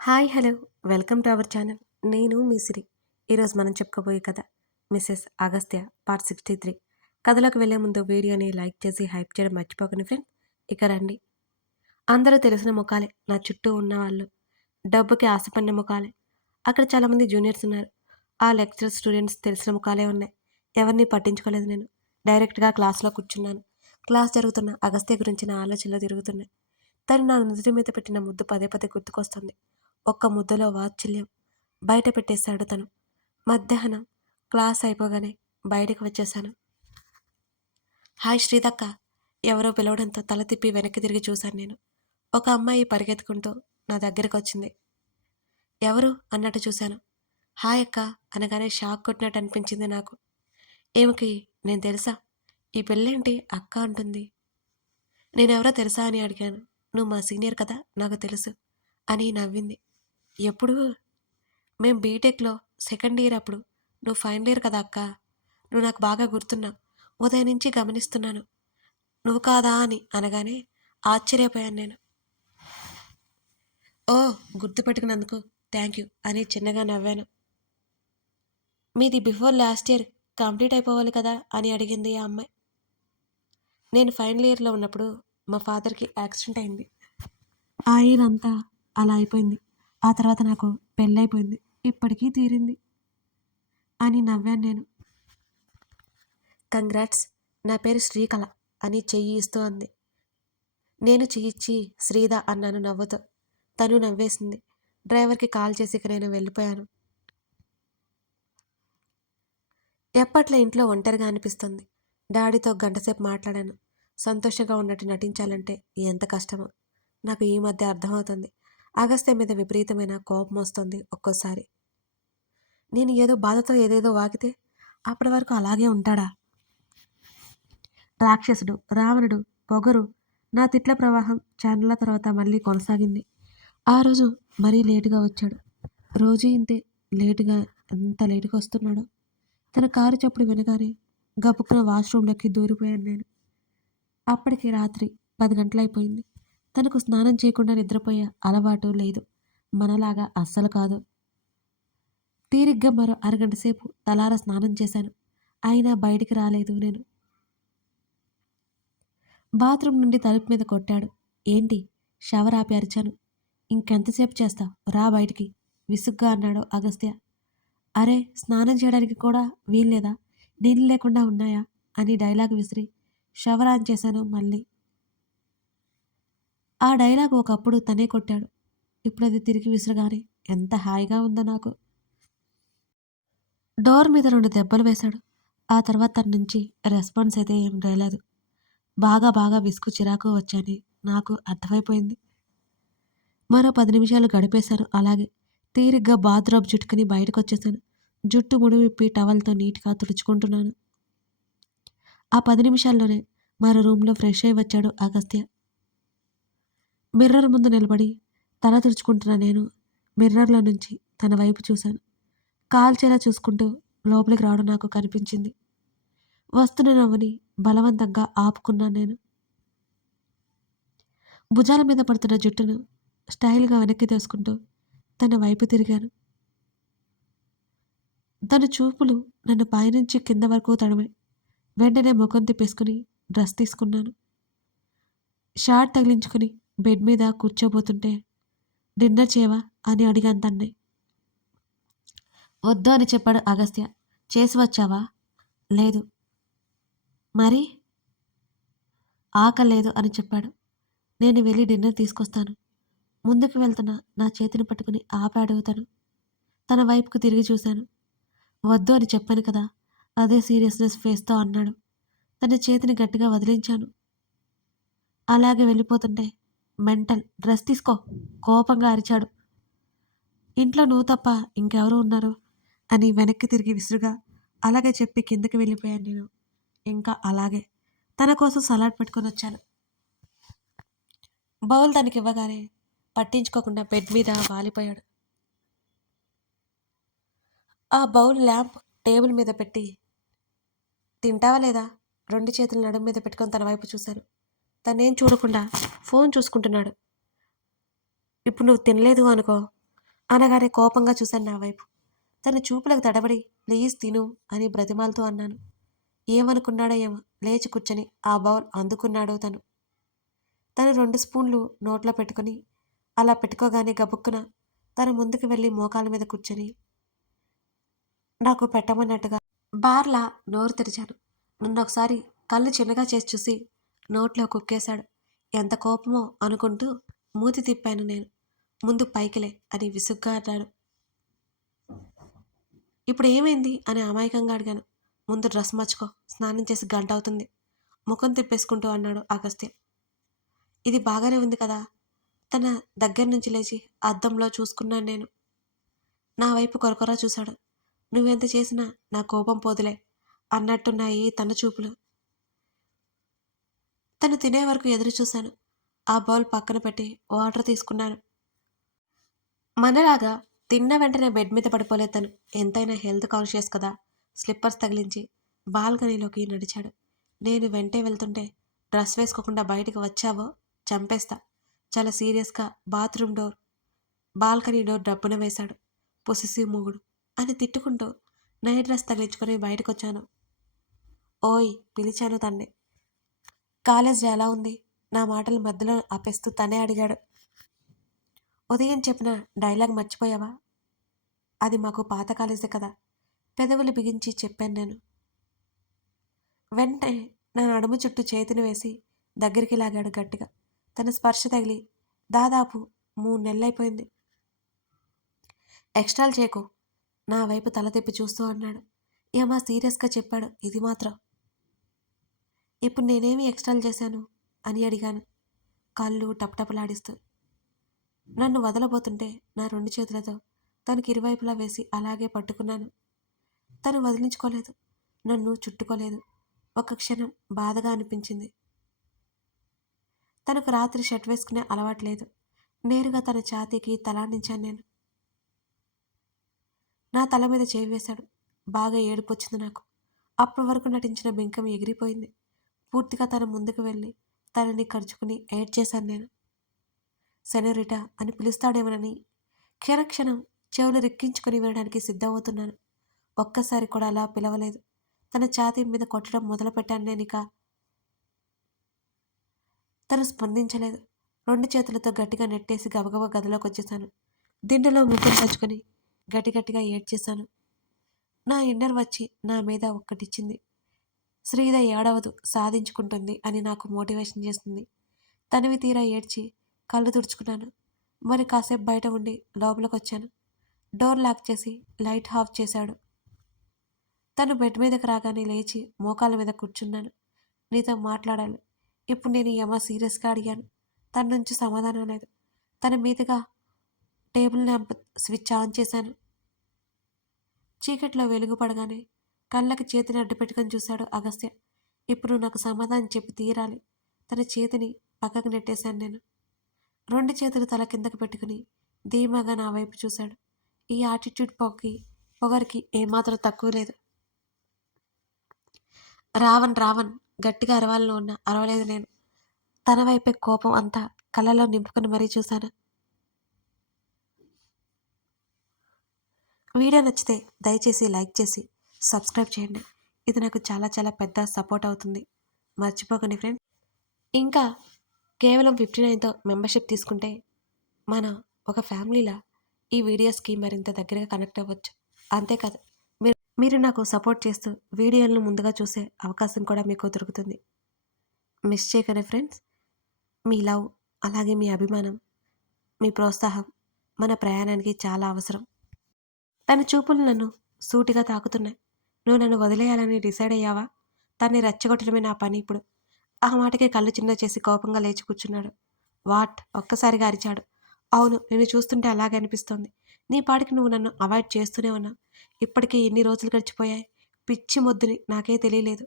Hi hello welcome to our channel. నేను మీ సిరి. ఈరోజు మనం చెప్పుకోబోయే కథ మిసెస్ అగస్త్య పార్ట్ 63. కథలోకి వెళ్ళే ముందు వీడియోని లైక్ చేసి హైప్ చేయడం మర్చిపోకండి ఫ్రెండ్. ఇక రండి. అందరూ తెలిసిన ముఖాలే నా చుట్టూ ఉన్నవాళ్ళు. డబ్బుకి ఆశపడిన ముఖాలే. అక్కడ చాలామంది జూనియర్స్ ఉన్నారు. ఆ లెక్చరర్ స్టూడెంట్స్ తెలిసిన ముఖాలే ఉన్నాయి. ఎవరిని పట్టించుకోలేదు నేను. డైరెక్ట్గా క్లాస్లో కూర్చున్నాను. క్లాస్ జరుగుతున్న అగస్త్య గురించి నా ఆలోచనలో తిరుగుతున్నాయి. తను నా నుదుటి మీద పెట్టిన ముద్దు పదే పదే గుర్తుకొస్తుంది. ఒక్క ముద్దలో వాత్సల్యం బయట పెట్టేశాడు తను. మధ్యాహ్నం క్లాస్ అయిపోగానే బయటికి వచ్చేశాను. హాయ్ శ్రీదక్క, ఎవరో పిలవడంతో తల తిప్పి వెనక్కి తిరిగి చూశాను నేను. ఒక అమ్మాయి పరిగెత్తుకుంటూ నా దగ్గరికి వచ్చింది. ఎవరు అన్నట్టు చూశాను. హాయ్ అక్క అనగానే షాక్ కొట్టినట్టు అనిపించింది నాకు. ఏమికి నేను తెలుసా? ఈ పెళ్ళేంటి అక్క అంటుంది. నేనెవరో తెలుసా అని అడిగాను. నువ్వు మా సీనియర్ కదా, నాకు తెలుసు అని నవ్వింది. ఎప్పుడు? మేం బీటెక్‌లో సెకండ్ ఇయర్ అప్పుడు. నువ్వు ఫైనల్ ఇయర్ కదా అక్కా! నువ్వు నాకు బాగా గుర్తున్నావు. ఉదయం నుంచి గమనిస్తున్నాను. నువ్వు కాదా అని అనగానే ఆశ్చర్యపోయాను నేను. ఓహ్! గుర్తుపెట్టుకున్నందుకు థాంక్ యూ అని చిన్నగా నవ్వాను. మీది బిఫోర్ లాస్ట్ ఇయర్ కంప్లీట్ అయిపోవాలి కదా అని అడిగింది ఆ అమ్మాయి. నేను ఫైనల్ ఇయర్‌లో ఉన్నప్పుడు మా ఫాదర్‌కి యాక్సిడెంట్ అయింది. ఆ ఇయర్ అంతా అలా అయిపోయింది. ఆ తర్వాత నాకు పెళ్ళైపోయింది. ఇప్పటికీ తీరింది అని నవ్వాను నేను. కంగ్రాట్స్. నా పేరు శ్రీకళ అని చెయ్యి ఇస్తూ అంది. నేను చెయ్యిచ్చి శ్రీద అన్నాను నవ్వుతూ. తను నవ్వేసింది. డ్రైవర్కి కాల్ చేసి ఇక నేను వెళ్ళిపోయాను. ఎప్పట్లో ఇంట్లో ఒంటరిగా అనిపిస్తుంది. డాడీతో గంటసేపు మాట్లాడాను. సంతోషంగా ఉన్నట్టు నటించాలంటే ఎంత కష్టమో నాకు ఈ మధ్య అర్థమవుతుంది. అగస్త్య మీద విపరీతమైన కోపం వస్తుంది ఒక్కోసారి. నేను ఏదో బాధతో ఏదేదో వాగితే అప్పటి వరకు అలాగే ఉంటాడా? రాక్షసుడు, రావణుడు, పొగరు, నా తిట్ల ప్రవాహం చాన్నాళ్ళ తర్వాత మళ్ళీ కొనసాగింది. ఆ రోజు మరీ లేటుగా వచ్చాడు. రోజూ ఇంతే లేటుగా, ఎంత లేటుగా వస్తున్నాడో. తన కారు చప్పుడు వినగానే గబుక్కున వాష్రూమ్లోకి దూరిపోయాను నేను. అప్పటికి రాత్రి 10 గంటలైపోయింది. తనకు స్నానం చేయకుండా నిద్రపోయే అలవాటు లేదు. మనలాగా అస్సలు కాదు. తీరిగ్గా మరో అరగంట సేపు తలారా స్నానం చేశాను. అయినా బయటికి రాలేదు నేను. బాత్రూమ్ నుండి తలుపు మీద కొట్టాడు. ఏంటి? షవర్ ఆపి అరిచాను. ఇంకెంతసేపు చేస్తావు? రా బయటికి విసుగ్గా అన్నాడు అగస్త్య. అరే, స్నానం చేయడానికి కూడా వీల్లేదా? నీళ్ళు లేకుండా ఉన్నాయా అని డైలాగ్ విసిరి షవర్ ఆన్ చేశాను మళ్ళీ. ఆ డైలాగ్ ఒకప్పుడు తనే కొట్టాడు. ఇప్పుడు అది తిరిగి విసరగానే ఎంత హాయిగా ఉందో నాకు. డోర్ మీద 2 దెబ్బలు వేశాడు. ఆ తర్వాత తన నుంచి రెస్పాన్స్ అయితే ఏం రాలేదు. బాగా విసుగు చిరాకు వచ్చాయని నాకు అర్థమైపోయింది. మరో 10 నిమిషాలు గడిపేశాను అలాగే. తీరిగ్గా బాత్రూమ్ చుట్టుకుని బయటకొచ్చేశాను. జుట్టు ముడివిప్పి టవల్తో నీట్‌గా తుడుచుకుంటున్నాను. ఆ 10 నిమిషాల్లోనే మరో రూమ్‌లో ఫ్రెష్ అయి వచ్చాడు అగస్త్య. మిర్రర్ ముందు నిలబడి తల తుడుచుకుంటున్న నేను మిర్రర్‌లో నుంచి తన వైపు చూశాను. కాల్చేలా చూసుకుంటూ లోపలికి రావడం నాకు కనిపించింది. వస్తున్న నవ్వుని బలవంతంగా ఆపుకున్నాను నేను. భుజాల మీద పడుతున్న జుట్టును స్టైల్‌గా వెనక్కి తోసుకుంటూ తన వైపు తిరిగాను. తన చూపులు నన్ను పైనుంచి కింద వరకు తడిమాయి. వెంటనే ముఖం తిప్పేసుకుని డ్రెస్ తీసుకున్నాను. షార్ట్ తగిలించుకుని బెడ్ మీద కూర్చోబోతుంటే డిన్నర్ చేయవా అని అడిగాను తన్నే. వద్దు అని చెప్పాడు అగస్త్య. చేసి వచ్చావా? లేదు. మరి? ఆకలేదు అని చెప్పాడు. నేను వెళ్ళి డిన్నర్ తీసుకొస్తాను. ముందుకు వెళ్తున్న నా చేతిని పట్టుకుని ఆపాడు తను. తన వైపుకు తిరిగి చూశాను. వద్దు అని చెప్పాను కదా, అదే సీరియస్నెస్ ఫేస్తో అన్నాడు. తన చేతిని గట్టిగా వదిలించాను. అలాగే వెళ్ళిపోతుంటే మెంటల్, డ్రెస్ తీసుకో కోపంగా అరిచాడు. ఇంట్లో నువ్వు తప్ప ఇంకెవరు ఉన్నారు అని వెనక్కి తిరిగి విసురుగా అలాగే చెప్పి కిందకి వెళ్ళిపోయాను నేను. ఇంకా అలాగే తన కోసం సలాడ్ పెట్టుకొని వచ్చాను. బౌల్ తనకి ఇవ్వగానే పట్టించుకోకుండా బెడ్ మీద వాలిపోయాడు. ఆ బౌల్ ల్యాంప్ టేబుల్ మీద పెట్టి తింటావా లేదా 2 చేతులు నడుము మీద పెట్టుకొని తన వైపు చూశాను. తనేం చూడకుండా ఫోన్ చూసుకుంటున్నాడు. ఇప్పుడు నువ్వు తినలేదు అనుకో, అనగానే కోపంగా చూశాను నా వైపు. తన చూపులకు తడబడి ప్లీజ్ తిను అని బ్రతిమాలుతూ అన్నాను. ఏమనుకున్నాడో ఏమో లేచి కూర్చొని ఆ బౌల్ అందుకున్నాడు తను. తను 2 స్పూన్లు నోట్లో పెట్టుకుని అలా పెట్టుకోగానే గబుక్కున తన ముందుకు వెళ్ళి మోకాల మీద కూర్చొని నాకు పెట్టమన్నట్టుగా బార్లా నోరు తెరిచాను. నన్నొకసారి కళ్ళు చిన్నగా చేసి చూసి నోట్లో కుక్కేశాడు. ఎంత కోపమో అనుకుంటూ మూతి తిప్పాను నేను. ముందు పైకిలే అని విసుగ్గా అన్నాడు. ఇప్పుడు ఏమైంది అని అమాయకంగా అడిగాను. ముందు డ్రెస్ మార్చుకో, స్నానం చేసి గంట అవుతుంది, ముఖం తిప్పేసుకుంటూ అన్నాడు అగస్త్య. ఇది బాగానే ఉంది కదా. తన దగ్గర నుంచి లేచి అద్దంలో చూసుకున్నాను నేను. నా వైపు కొరకొరా చూశాడు. నువ్వెంత చేసినా నా కోపం పోదులే అన్నట్టున్నాయి తన చూపులు. తను తినే వరకు ఎదురు చూశాను. ఆ బౌల్ పక్కన పెట్టి వాటర్ తీసుకున్నాను. మనలాగా తిన్న వెంటనే బెడ్ మీద పడిపోలేదు తను. ఎంతైనా హెల్త్ కాన్షియస్ కదా. స్లిప్పర్స్ తగిలించి బాల్కనీలోకి నడిచాడు. నేను వెంటే వెళ్తుంటే డ్రెస్ వేసుకోకుండా బయటికి వచ్చావో చంపేస్తా. చాలా సీరియస్గా బాల్కనీ డోర్ డబ్బున వేశాడు. పొసెసివ్ మూగుడు అని తిట్టుకుంటూ నైట్ డ్రెస్ తగిలించుకొని బయటకొచ్చాను. ఓయ్ పిలిచాను తన్నే. కాలేజ్ ఎలా ఉంది? నా మాటలు మధ్యలో ఆపేస్తూ తనే అడిగాడు. ఉదయం చెప్పిన డైలాగ్ మర్చిపోయావా? అది మాకు పాత కాలేజే కదా. పెదవులు బిగించి చెప్పాను నేను. వెంటనే నా నడుము చుట్టూ చేతిని వేసి దగ్గరికి లాగాడు గట్టిగా. తన స్పర్శ తగిలి దాదాపు 3 నెలలైపోయింది. ఎక్స్ట్రాలు చేయకు, నా వైపు తల తిప్పి చూస్తూ అన్నాడు. ఏమా సీరియస్గా చెప్పాడు ఇది మాత్రం. ఇప్పుడు నేనేమి ఎక్స్ట్రాలు చేశాను అని అడిగాను, కళ్ళు టపటపలాడిస్తూ. నన్ను వదలబోతుంటే నా 2 చేతులతో తనకి ఇరువైపులా వేసి అలాగే పట్టుకున్నాను. తను వదిలించుకోలేదు, నన్ను చుట్టుకోలేదు. ఒక క్షణం బాధగా అనిపించింది. తనకు రాత్రి షర్ట్ వేసుకునే అలవాటు లేదు. నేరుగా తన ఛాతీకి తలాడించాను నేను. నా తల మీద చేయి వేశాడు. బాగా ఏడుపొచ్చింది నాకు. అప్పటి వరకు నటించిన బింకం ఎగిరిపోయింది. పూర్తిగా తన ముందుకు వెళ్ళి తనని కరుచుకుని ఏడ్చేశాను నేను. సెనోరిటా అని పిలుస్తాడేమోనని క్షణక్షణం చెవులు రిక్కించుకుని వినడానికి సిద్ధమవుతున్నాను. ఒక్కసారి కూడా అలా పిలవలేదు. తన ఛాతీ మీద కొట్టడం మొదలుపెట్టాను నేనిక. తను స్పందించలేదు. 2 చేతులతో గట్టిగా నెట్టేసి గబగబా గదిలోకి వచ్చేశాను. దిండులో ముఖం తెచ్చుకొని గట్టిగట్టిగా ఏడ్చేశాను. నా ఇన్నర్ వచ్చి నా మీద ఒక్కటిచ్చింది. శ్రీద ఏడవదు, సాధించుకుంటుంది అని నాకు మోటివేషన్ చేస్తుంది. తనివి తీరా ఏడ్చి కళ్ళు తుడుచుకున్నాను. మరి కాసేపు బయట ఉండి లోపలికొచ్చాను. డోర్ లాక్ చేసి లైట్ ఆఫ్ చేశాడు. తను బెడ్ మీదకి రాగానే లేచి మోకాల మీద కూర్చున్నాను. నీతో మాట్లాడాలి. ఇప్పుడు నేను యమ సీరియస్గా అడిగాను. తన నుంచి సమాధానం లేదు. తన మీదుగా టేబుల్ ల్యాంప్ స్విచ్ ఆన్ చేశాను. చీకట్లో వెలుగు పడగానే కళ్ళకి చేతిని అడ్డు పెట్టుకొని చూశాడు అగస్త్య. ఇప్పుడు నాకు సమాధానం చెప్పి తీరాలి. తన చేతిని పక్కకు నెట్టేశాను నేను. 2 చేతులు తల కిందకు పెట్టుకుని ధీమాగా నా వైపు చూశాడు. ఈ యాటిట్యూడ్ పొగరికి ఏమాత్రం తక్కువ లేదు. రావణ్ రావణ్ గట్టిగా అరవాలలో ఉన్నా అరవలేదు నేను. తన వైపే కోపం అంతా కళ్ళలో నింపుకొని మరీ చూశాను. వీడియో నచ్చితే దయచేసి లైక్ చేసి సబ్స్క్రైబ్ చేయండి. ఇది నాకు చాలా చాలా పెద్ద సపోర్ట్ అవుతుంది. మర్చిపోకండి ఫ్రెండ్స్. ఇంకా కేవలం 59తో మెంబర్షిప్ తీసుకుంటే మన ఒక ఫ్యామిలీలా ఈ వీడియోస్కి మరింత దగ్గరగా కనెక్ట్ అవ్వచ్చు. అంతేకాదు మీరు నాకు సపోర్ట్ చేస్తూ వీడియోలను ముందుగా చూసే అవకాశం కూడా మీకు దొరుకుతుంది. మిస్ చేయకండి ఫ్రెండ్స్. మీ లవ్, అలాగే మీ అభిమానం, మీ ప్రోత్సాహం మన ప్రయాణానికి చాలా అవసరం. తన చూపులు నన్ను సూటిగా తాకుతున్నాయి. నువ్వు నన్ను వదిలేయాలని డిసైడ్ అయ్యావా? తన్ని రెచ్చగొట్టడమే నా పని ఇప్పుడు. ఆ మాటకి కళ్ళు చిన్న చేసి కోపంగా లేచి కూర్చున్నాడు. వాట్? ఒక్కసారిగా అరిచాడు. అవును, నిన్ను చూస్తుంటే అలాగే అనిపిస్తోంది. నీ పాటికి నువ్వు నన్ను అవాయిడ్ చేస్తూనే ఉన్నావు. ఇప్పటికీ ఎన్ని రోజులు గడిచిపోయాయి. పిచ్చి మొద్దుని నాకే తెలియలేదు.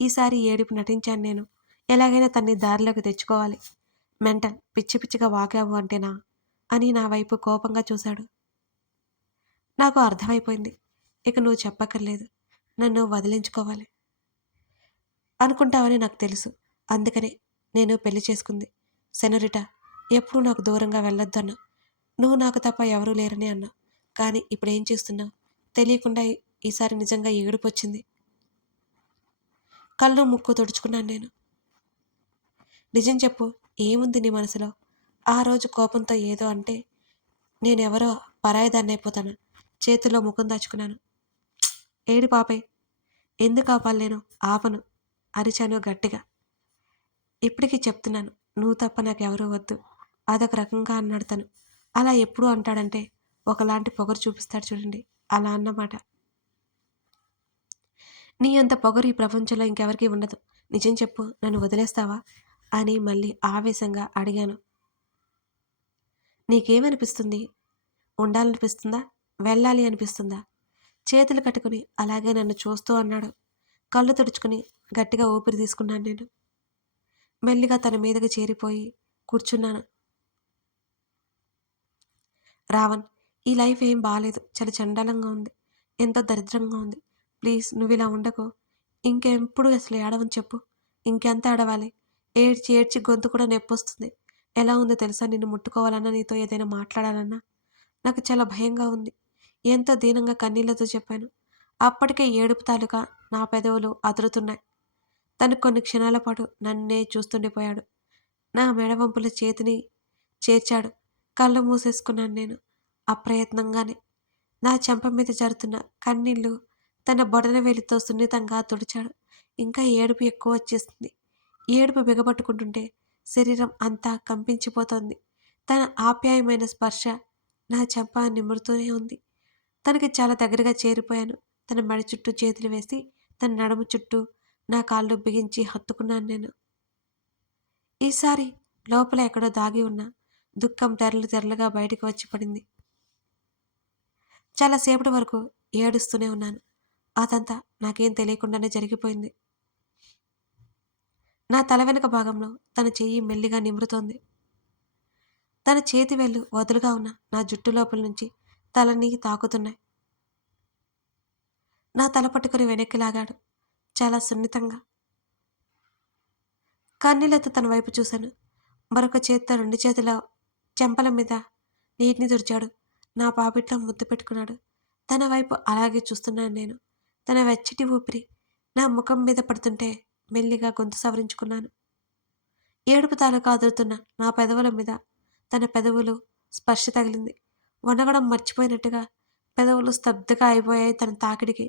ఈసారి ఏడుపు నటించాను నేను. ఎలాగైనా తన్ని దారిలోకి తెచ్చుకోవాలి. మెంటల్, పిచ్చి పిచ్చిగా వాగావు అంటేనా అని నా వైపు కోపంగా చూశాడు. నాకు అర్థమైపోయింది. ఇక నువ్వు చెప్పక్కర్లేదు. నన్ను వదిలించుకోవాలి అనుకుంటావని నాకు తెలుసు. అందుకనే నేను పెళ్లి చేసుకుంది. సెనోరిటా, ఎప్పుడూ నాకు దూరంగా వెళ్ళొద్దన్నా. నువ్వు నాకు తప్ప ఎవరూ లేరని అన్నావు. కానీ ఇప్పుడేం చేస్తున్నావు? తెలియకుండా ఈసారి నిజంగా ఏడుపొచ్చింది. కళ్ళు ముక్కు తుడుచుకున్నాను నేను. నిజం చెప్పు, ఏముంది నీ మనసులో? ఆ రోజు కోపంతో ఏదో అంటే నేనెవరో పరాయిదాన్నైపోతాను. చేతిలో ముఖం దాచుకున్నాను. ఏడు పాపే, ఎందుకు ఆపాలేను? ఆపను అరిచాను గట్టిగా. ఇప్పటికీ చెప్తున్నాను, నువ్వు తప్ప నాకెవరూ వద్దు. అదొక రకంగా అన్నాడు తను. అలా ఎప్పుడు అంటాడంటే ఒకలాంటి పొగరు చూపిస్తాడు చూడండి, అలా అన్నమాట. నీ అంత పొగరు ఈ ప్రపంచంలో ఇంకెవరికీ ఉండదు. నిజం చెప్పు, నన్ను వదిలేస్తావా అని మళ్ళీ ఆవేశంగా అడిగాను. నీకేమనిపిస్తుంది? ఉండాలనిపిస్తుందా? వెళ్ళాలి అనిపిస్తుందా? చేతులు కట్టుకుని అలాగే నన్ను చూస్తూ అన్నాడు. కళ్ళు తుడుచుకుని గట్టిగా ఊపిరి తీసుకున్నాను నేను. మెల్లిగా తన మీదకి చేరిపోయి కూర్చున్నాను. రావణ్, ఈ లైఫ్ ఏం బాలేదు. చాలా చండాలంగా ఉంది. ఎంతో దరిద్రంగా ఉంది. ప్లీజ్ నువ్వు ఇలా ఉండకు. ఇంకెప్పుడు అసలు ఏడవని చెప్పు. ఇంకెంత ఏడవాలి? ఏడ్చి ఏడ్చి గొంతు కూడా నొప్పొస్తుంది. ఎలా ఉందో తెలుసా? నిన్ను ముట్టుకోవాలన్నా, నీతో ఏదైనా మాట్లాడాలన్నా నాకు చాలా భయంగా ఉంది. ఎంతో దీనంగా కన్నీళ్లతో చెప్పాను. అప్పటికే ఏడుపు తాలూకా నా పెదవులు అదురుతున్నాయి. తను కొన్ని క్షణాల పాటు నన్నే చూస్తుండిపోయాడు. నా మెడవంపుల చేతిని చేర్చాడు. కళ్ళు మూసేసుకున్నాను నేను అప్రయత్నంగానే. నా చెంప మీద జారుతున్న కన్నీళ్లు తన బొటనవేలితో సున్నితంగా తుడిచాడు. ఇంకా ఏడుపు ఎక్కువ వచ్చేస్తుంది. ఏడుపు బిగబట్టుకుంటుంటే శరీరం అంతా కంపించిపోతోంది. తన ఆప్యాయమైన స్పర్శ నా చెంప నిమురుతూనే ఉంది. తనకి చాలా దగ్గరగా చేరిపోయాను. తన మెడ చుట్టూ చేతులు వేసి తన నడుము చుట్టూ నా కాళ్ళు బిగించి హత్తుకున్నాను నేను. ఈసారి లోపల ఎక్కడో దాగి ఉన్న దుఃఖం తెరలు తెరలుగా బయటకు వచ్చి పడింది. చాలాసేపటి వరకు ఏడుస్తూనే ఉన్నాను. అదంతా నాకేం తెలియకుండానే జరిగిపోయింది. నా తల వెనుక భాగంలో తన చెయ్యి మెల్లిగా నిమురుతోంది. తన చేతి వేళ్ళు వదులుగా ఉన్న నా జుట్టు లోపల నుంచి తలని తాకుతున్నాయి. నా తల పట్టుకుని వెనక్కి లాగాడు చాలా సున్నితంగా. కన్నీళ్లతో తన వైపు చూశాను. మరొక చేత్తో 2 చేతుల చెంపల మీద నీటిని తుడిచాడు. నా పాపిట్లో ముద్దు పెట్టుకున్నాడు. తన వైపు అలాగే చూస్తున్నాను నేను. తన వెచ్చటి ఊపిరి నా ముఖం మీద పడుతుంటే మెల్లిగా గొంతు సవరించుకున్నాను. ఏడుపు తాలూకా అదురుతున్న నా పెదవుల మీద తన పెదవులు స్పర్శ తగిలింది. వణగడం మర్చిపోయినట్టుగా పెదవులు స్తబ్దుగా అయిపోయాయి తన తాకిడికి.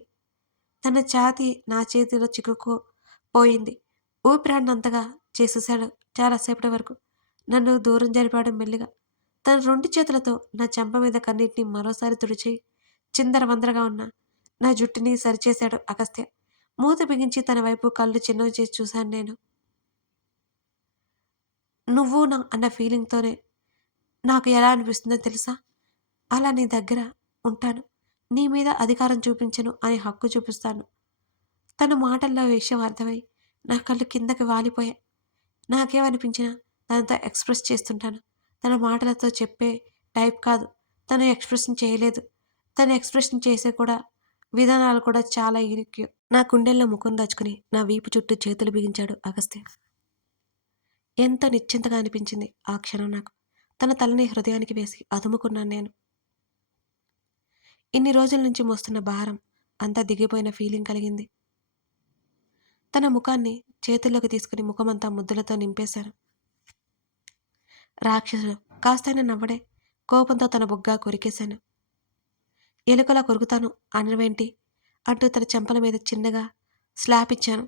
తన ఛాతీ నా చేతిలో చిక్కుకుపోయింది. ఊపిరాడినంతగా చేసేశాడు చాలాసేపటి వరకు. నన్ను దూరం జరిపాడు మెల్లిగా. తన 2 చేతులతో నా చెంప మీద కన్నీటిని మరోసారి తుడిచి చిందరవందరగా ఉన్న నా జుట్టుని సరిచేశాడు అగస్త్య. మూత బిగించి తన వైపు కళ్ళు చిన్నవి చేసి చూశాను నేను. నువ్వు నా అన్న ఫీలింగ్తోనే నాకు ఎలా అనిపిస్తుందో తెలుసా? అలా నీ దగ్గర ఉంటాను. నీ మీద అధికారం చూపించను అని హక్కు చూపిస్తాను. తన మాటల్లో విషయం అర్థమై నా కళ్ళు కిందకి వాలిపోయాయి. నాకేమనిపించినా తనతో ఎక్స్‌ప్రెస్ చేస్తుంటాను. తన మాటలతో చెప్పే టైప్ కాదు. తను ఎక్స్‌ప్రెషన్ చేయలేదు. తను ఎక్స్‌ప్రెషన్ చేసే కూడా విధానాలు కూడా చాలా ఇరుక్కు. నా గుండెల్లో ముఖం దాచుకుని నా వీపు చుట్టూ చేతులు బిగించాడు అగస్త్య. ఎంతో నిశ్చింతగా అనిపించింది ఆ క్షణం నాకు. తన తలని హృదయానికి వేసి అదుముకున్నాను నేను. ఇన్ని రోజుల నుంచి మోస్తున్న భారం అంతా దిగిపోయిన ఫీలింగ్ కలిగింది. తన ముఖాన్ని చేతుల్లోకి తీసుకుని ముఖమంతా ముద్దులతో నింపేశాను. రాక్షసుడు కాస్తైనా నవ్వడే. కోపంతో తన బుగ్గ కొరికేశాను. ఎలుకలా కొరుకుతాను అనవేంటి అంటూ తన చెంపల మీద చిన్నగా స్లాప్ ఇచ్చాను.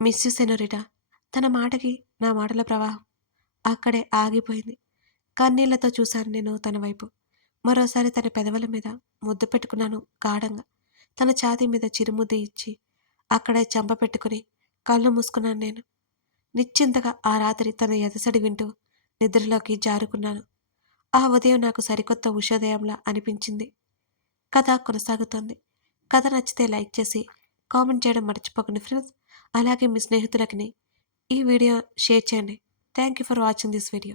Miss you senorita. తన మాటకి నా మాటల ప్రవాహం అక్కడే ఆగిపోయింది. కన్నీళ్లతో చూశాను నేను తన వైపు. మరోసారి తన పెదవుల మీద ముద్దు పెట్టుకున్నాను గాఢంగా. తన ఛాతీ మీద చిరుముద్దు ఇచ్చి అక్కడే చెంప పెట్టుకుని కళ్ళు మూసుకున్నాను నేను. నిశ్చింతగా ఆ రాత్రి తన ఎదసడి వింటూ నిద్రలోకి జారుకున్నాను. ఆ ఉదయం నాకు సరికొత్త ఉషోదయంలా అనిపించింది. కథ కొనసాగుతోంది. కథ నచ్చితే లైక్ చేసి కామెంట్ చేయడం మర్చిపోకండి ఫ్రెండ్స్. అలాగే మీ స్నేహితులకి ఈ వీడియో షేర్ చేయండి. Thank you for watching this video.